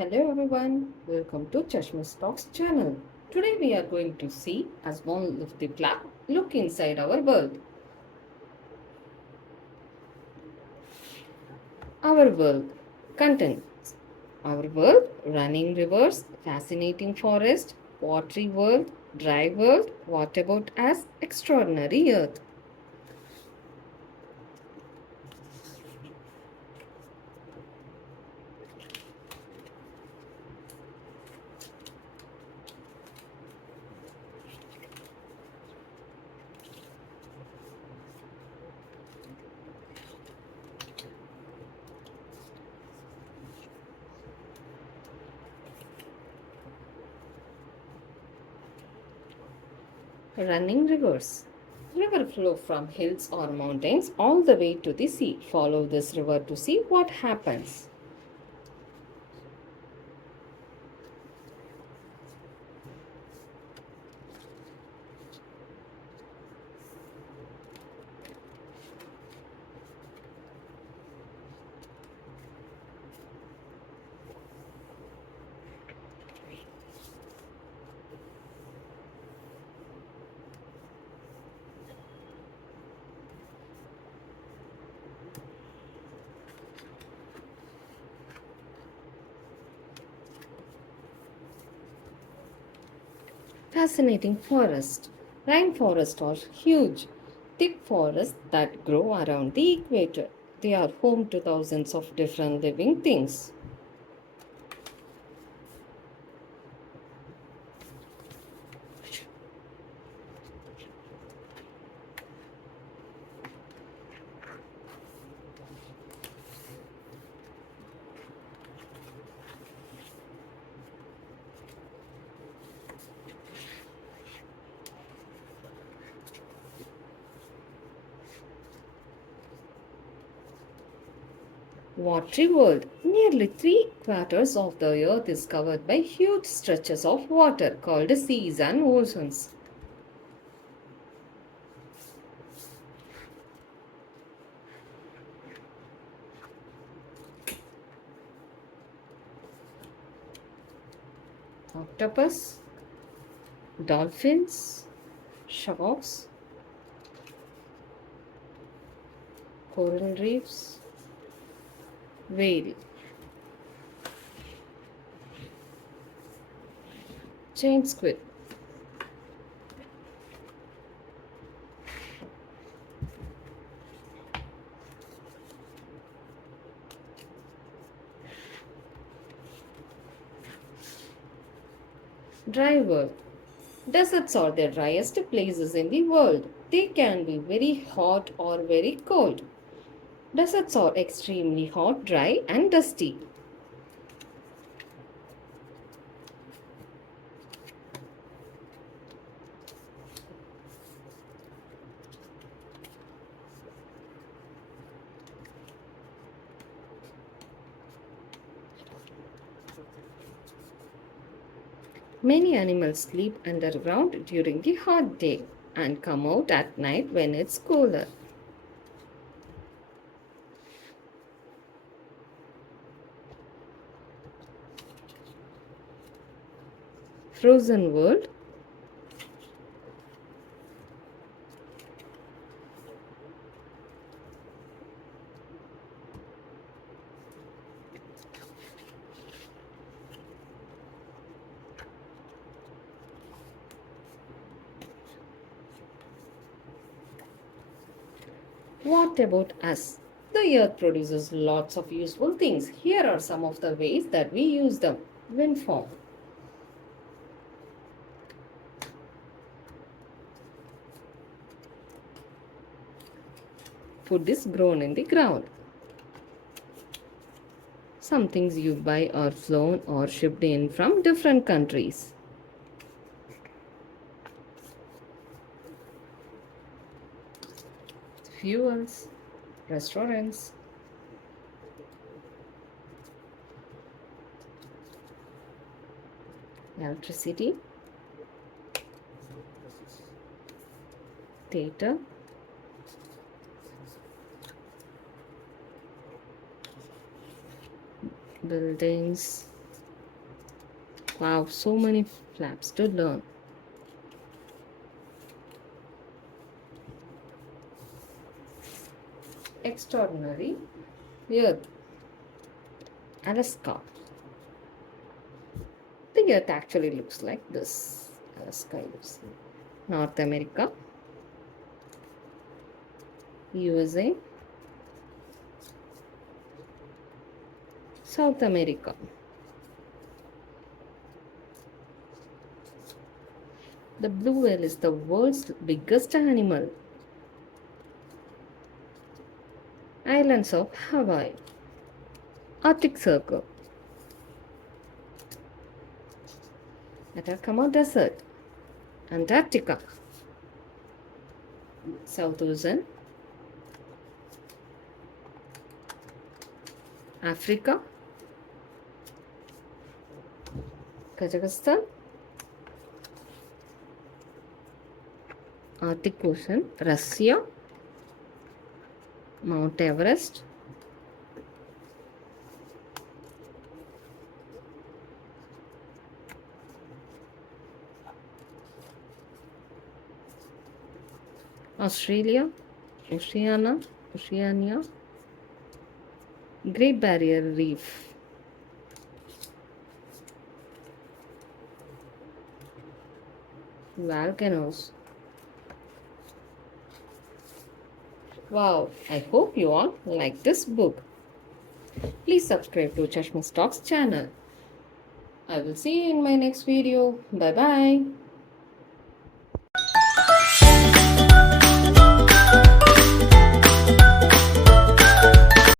Hello everyone, welcome to ChasmishBlog's channel. Today we are going to see Usborne lift the flap, look inside our world. Our world contains our world, running rivers, fascinating forest, watery world, dry world, what about us, extraordinary earth. Running rivers. River flow from hills or mountains all the way to the sea. Follow this river to see what happens. Fascinating forest. Rainforests are huge, thick forests that grow around the equator. They are home to thousands of different living things. Watery world. Nearly three quarters of the earth is covered by huge stretches of water called seas and oceans. Octopus, dolphins, sharks, coral reefs, whale, giant squid. Dry world. Deserts are the driest places in the world. They can be very hot or very cold. Deserts are extremely hot, dry, and dusty. Many animals sleep underground during the hot day and come out at night when it's cooler. Frozen world. What about us? The earth produces lots of useful things. Here are some of the ways that we use them. Wind farm. Food is grown in the ground. Some things you buy are flown or shipped in from different countries. Fuels, restaurants, electricity, theater, buildings, Wow, so many flaps to learn. Extraordinary. Earth. Alaska. The Earth actually looks like this. Alaska looks like North America, USA, South America. The blue whale is the world's biggest animal. Islands of Hawaii. Arctic Circle. Atacama Desert. Antarctica. South Ocean. Africa. Kazakhstan. Arctic Ocean. Russia. Mount Everest. Australia, Oceania, Great Barrier Reef. Volcanoes. Wow, I hope you all like this book. Please subscribe to ChasmishBlog's channel. I will see you in my next video. Bye bye.